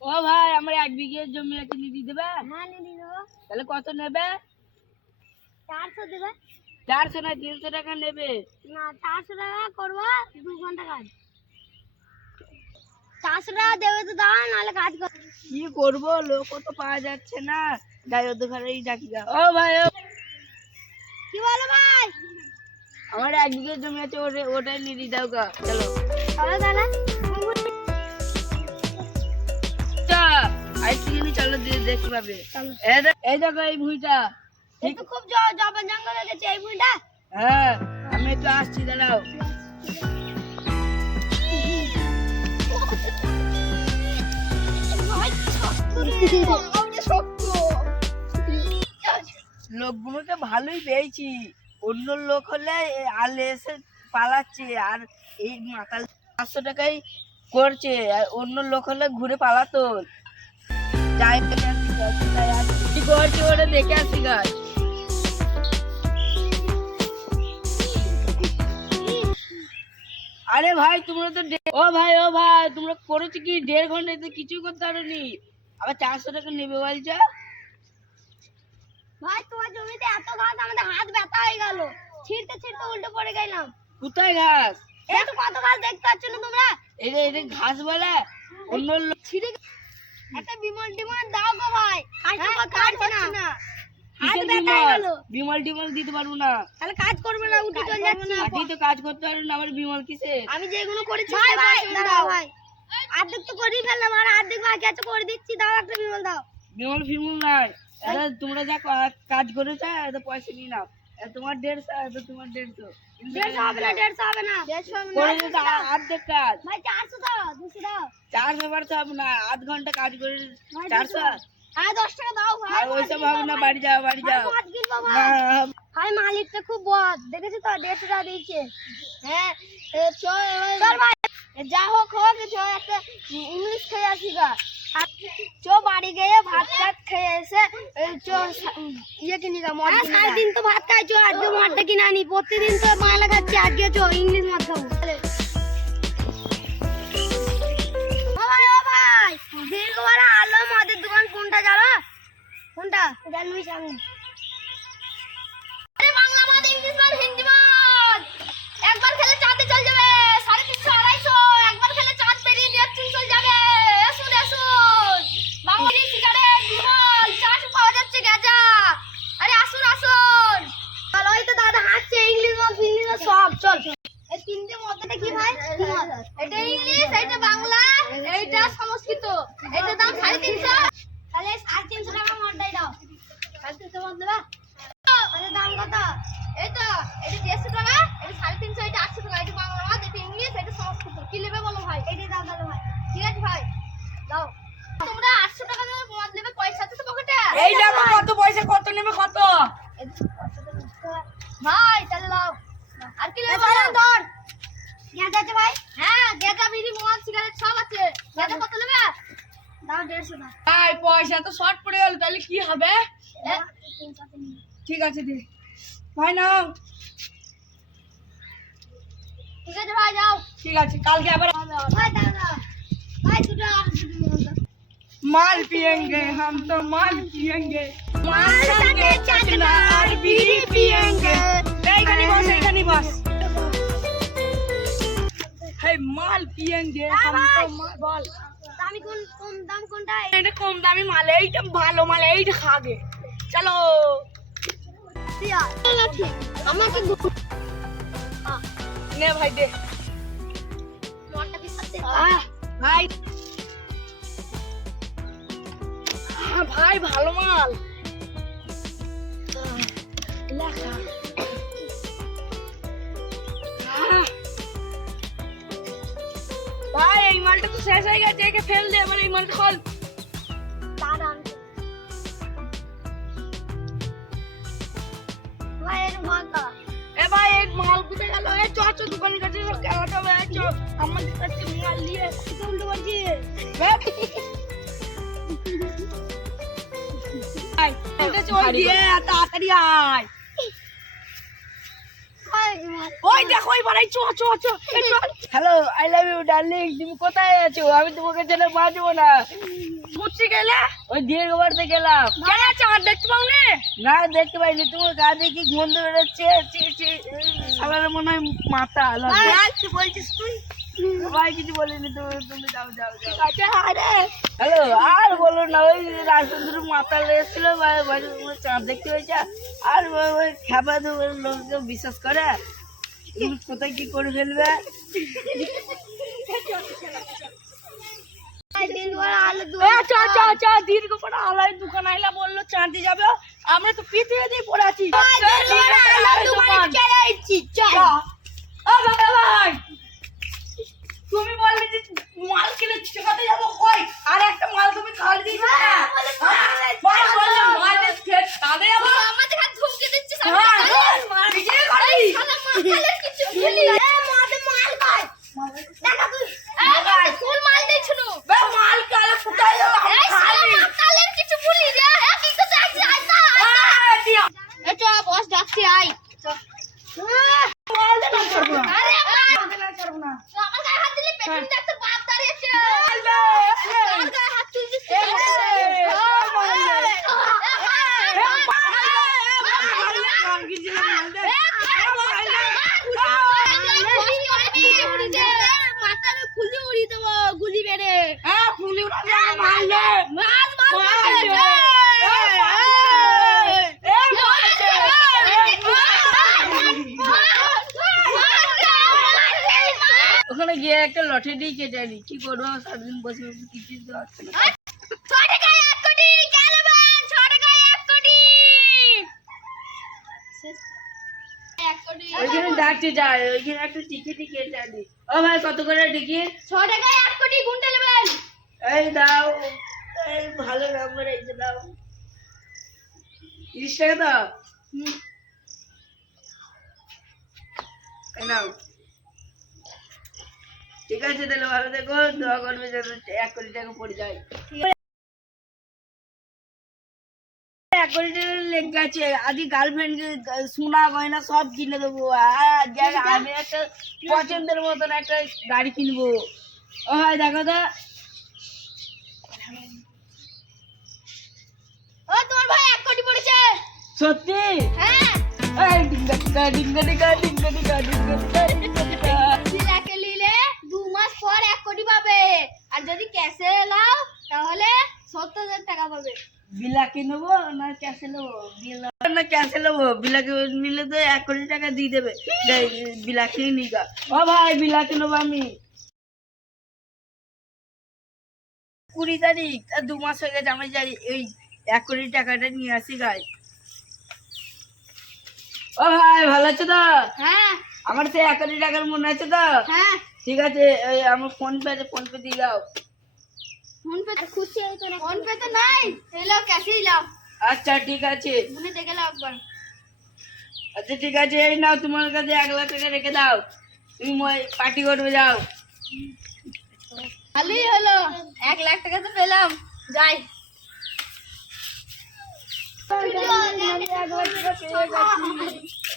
ও ভাই আমার 1 বিঘে জমি আছে, নিয়ে দেবে? হ্যাঁ নিয়ে দেবো। তাহলে কত নেবে? 400 দেবে। 400 না 300 টাকা নেবে? না 400 টাকা করবো, 2 ঘন্টা কাজ। 400 টাকা দেবে তো দাও, নাহলে কাজ কর। কি করবো, লোক তো পাওয়া যাচ্ছে না, যাই ওদের ঘরেই ডাকি গা। ও ভাই কি বলো ভাই? আমার 1 বিঘে জমি আছে, ওটাই নিয়ে দাও গা। চলো চলো তাহলে। আইসক্রিম চলো দিয়ে দেখতে পাবে। এই দেখো এই ভুঁইটা, এই তো খুব জবা জঙ্গল হয়ে গেছে এই ভুঁইটা। হ্যাঁ আমি একটু আসছি, দাঁড়াও। লোকগুলোকে ভালোই পেয়েছি, অন্য লোক হলে আলে এসে পালাচ্ছে, আর এই মাতাল 500 টাকাই করছে, আর অন্য লোক হলে ঘুরে পালাতো। যাই কি করছে ওটা দেখে আসি গাছ। আরে ভাই তোমরা তো ও ভাই তোমরা করেছো কি 1.5 ঘন্টায় তো কিছুই করতে পারোনি, আবার 400 টাকা নেবে বলছো? ভাই তোমার জমিতে এত ঘাস, আমাদের হাত ব্যথা হয়ে গেল, ছিঁড়তে ছিঁড়তে উল্টে পড়ে গেলাম। কোথায় ঘাস? এই তো কত ঘাস দেখতে পাচ্ছ না তোমরা? এটা ঘাস বলে? অন্য লোক ছিঁড়ে একটা বিমল টিমল দাও গো ভাই, কাজ করছে না, হাত ব্যথা হয়ে গেল। বিমল টিমল দিতে পারবো না। তাহলে কাজ করবে না, উঠে চলে যাচ্ছি। আপনি তো কাজ করতে পারবেন না, আবার বিমল কিসে? আমি যেগুলো করেছি ভাই দাও ভাই, অর্ধেক তো করেই ফেললাম, আর অর্ধেক বাকি আছে, করে দিচ্ছি। দাও একটা বিমল দাও। বিমল ফিমল নাই, এটা তোমরা যা কাজ করেছো এটা পয়সা নিয়ে নাও। তোমার 150, এটা তোমার 150। 150 হবে না, 150 হবে না, 150 হবে করে না। দিতে অর্ধেক কাজ। ভাই 400 দাও, 200 দাও। 400 বাড়তে হবে না, আধ ঘন্টা কাজ করে 400। হ্যাঁ 10 টাকা দাও ভাই। আর ওইসব হবে না, বাড়ি যাও বাড়ি যাও। মাছ কিনবো না, ভাই। ভাই মালিকটা খুব বদ, দেখেছো তো 150 টাকা দিয়েছে। হ্যাঁ চল ভাই, যা হোক চো একটা ইংলিশ খেয়ে আসি গা। চো বাড়ি গিয়ে ভাত টাত খেয়ে এসে চো ইয়ে কিনি গা, মদ। সারাদিন তো ভাত খাইছো, আজকে মদটা কিনে আনি। প্রতিদিন তো মালা খাচ্ছি, আজকে চো ইংলিশ মদ খাবো। ভাই দীর্ঘবার আলো মদের দোকান কোনটা জানো? কোনটা জানুই সামনে। আরে বাংলা মদ, ইংলিশ মদ, হিন্দি মদ, একবার খেলে চাঁদে চল যাবে। 350 250, একবার খেলে চাঁদ পেরিয়ে নেপচুন চল যাবে। এসুন এসুন, বাংলাদেশি সিগারেট, বিমল, চাট পাওয়া যাচ্ছে, গাঁজা। আরে আসুন আসুন। চল ওই তো দাদা হাঁটছে, ইংলিশ মদ ফিংলিশ মদ সব। চল এই তিনটে মদটা কি ভাই? এটা ইংলিশ, এটা বাংলা, এইটা সংস্কৃত। এটার দাম 350। তাহলে 350 টাকা মদটাই দাও। 350 মদ দেবা? এটার দাম কত? এই তো এটা 150 টাকা, এটা 350, এটা 800 টাকা। এটা বাংলা মদ, এটা ইংলিশ, এটা সংস্কৃত। কি নেবে বলো ভাই? এইটাই দাও তাহলে ভাই। ঠিক আছে ভাই দাও। তোমরা 800 টাকা দিয়ে মদ নেবে, পয়সা আছে তো পকেটে? এই দেখো কত পয়সা, কত নেবে কত? ভাই তাহলে দাও। আর কি নেবে বলো? ধর গেঁজা আছে ভাই? হ্যাঁ গেঁজা, বিড়ি, মদ, সিগারেট সব আছে। গেঁজা কত নেবে? দাও 150 টাকা। ভাই পয়সা তো শর্ট পড়ে গেল, তাহলে কি হবে? 300 নিন। ঠিক আছে দে ভাই, নাও। ঠিক আছে ভাই যাও। ঠিক আছে, কালকে আবার ভাই দাও ভাই, দুটো আর দুটো নিয়ে যাও। माल पियेंगे हम तो माल पियेंगे, माल संगे चखना और बीड़ी पियेंगे। এইখানে বস। हे माल पियेंगे हम तो माल বল। দামি কোন কম দাম কোনটা? এটা কম দামি মাল, এইটা ভালো মাল, এইটা খাবে। চলো দিয়া লাঠি আমাকে নে ভাই দে। মনটা বিসাতে ভাই ভাই ভালো মাল লেখা। ভাই এই মালটা তো শেষ হয়ে গেছে, একে ফেল দে, এবার এই মালটা খোল। দাঁড়ান ভাই এর মালটা। এ ভাই এই মাল কোথা গেল? এ চ চ দোকানের কাছে খেলাতে হবে। চ আমাদের কাছে মাল নিয়ে উল্টো করছি। ওই দিয়ে তাড়াতাড়ি আয়। ভাই ওই দেখো ওই বাড়াই চো চো চো hello I love you darling তুমি কোথায় আছো আমি তোমাকে ছেড়ে বাঁচবো না ঘুরতে গেলে ওই দীর্ঘ বাড়তে গেলাম কেন চাঁদ দেখতে পাও না দেখতে পাইনি তোমার গা দেখি গন্ধ বেরোচ্ছে সালার মনে হয় মাথা কি বলছিস তুই ভাই কিছু বলিনি তুমি যাও যাও যাও আচ্ছা আরে হ্যালো আর বলো না ওই রাজচন্দ্র মাথা লেগেছিল তোমার চাঁদ দেখতে হয়েছে আর ওই খাবার লোককে বিশ্বাস করে তুমি কোথায় কি করে ফেলবে দীর্ঘ পড়া আলাই দোকান আইলা বললো চাঁদি যাবে আমরা তো পৃথিবীতেই পড়ে আছি ভাই তুমি বললে যে মাল কিনে ঠেকাতে যাবো কই আর একটা মাল তুমি খালি দিবে না ভাই বললাম মালের খেত খাবে যাবো আমাদের হাত ধমকে দিচ্ছিস আমি বিজয় করি শালা মালের কিছু ভুলি মাল ভাই দেখা তুই ভাই ফুল মাল দিছনু বে মাল কালে ফুটাই যাবে এই শালা মালের কিছু ভুলি রে কি তো যাচ্ছি আইতা এ চ বস যাচ্ছি আই মাল দেনা করব আরে মাল দেনা করব না আমার গায়ে হাত দিলে পেছন দেখ তো বাপ দাঁড়িয়েছে আমার গায়ে হাত তুলছিস গুলি মেরে ফুলি মারলে মাল ওখানে গিয়ে একটা লটারি কেটে আনি কি করবো সারাদিন বসে বসে কিছু তো হচ্ছে না ওইখানে ডাকতে যায় ওইখানে একটা টিকিটই কেটে আনি ও ভাই কত করে টিকিট 6 টাকায় 1 কোটি গুনতে নেবেন এই দাও এই ভালো নাম্বার এই যে দাও 30 টাকা দাও এই নাও ঠিক আছে তাহলে ভালো দেখো দোয়া করবে যেন 1 কোটি টাকা পড়ে যায় 1 কোটি টাকা লেগে আছে আদি গার্লফ্রেন্ড সোনা গয়না সব কিনে দেবো আর আমি একটা পছন্দের মতন একটা গাড়ি কিনবো ও ভাই দেখো তো ও তোমার ভাই 1 কোটি পড়েছে সত্যি হ্যাঁ এই ডিঙ্গা ডিঙ্গা ডিঙ্গা ডিঙ্গা ডিঙ্গা ডিঙ্গা ডিঙ্গা বিলাকে নিলে 2 মাস পর 1 কোটি পাবে আর যদি ক্যাশে নাও তাহলে 70000 টাকা পাবে বিলাকে নেবো না ক্যাশে নেবো না ক্যাশে নেবো বিলাকে নিলে তো 1 কোটি টাকা দিয়ে দেবে বিলাকে নিগা ও ভাই বিলাকে নেবো আমি 20 তারিখ 2 মাস হয়ে গেছে আমি জানি এই 1 কোটি টাকাটা নিয়ে আসি গাই ও ভাই ভালো আছো তো হ্যাঁ আমার সেই 1 কোটি টাকার মনে আছে তো হ্যাঁ ঠিক আছে এই আমার ফোন পে দিয়ে দাও ফোন পে খুশি হইতো না ফোন পে তো নাই এলো ক্যাশেই লাও আচ্ছা ঠিক আছে মনে দেখে লাও একবার আচ্ছা ঠিক আছে এই নাও তোমার কাছে 1 লাখ টাকা রেখে দাও তুমি পার্টি করবে যাও খালি হলো 1 লাখ টাকা তো পেলাম যাই আমি 1 লাখ টাকা পেয়ে গেছি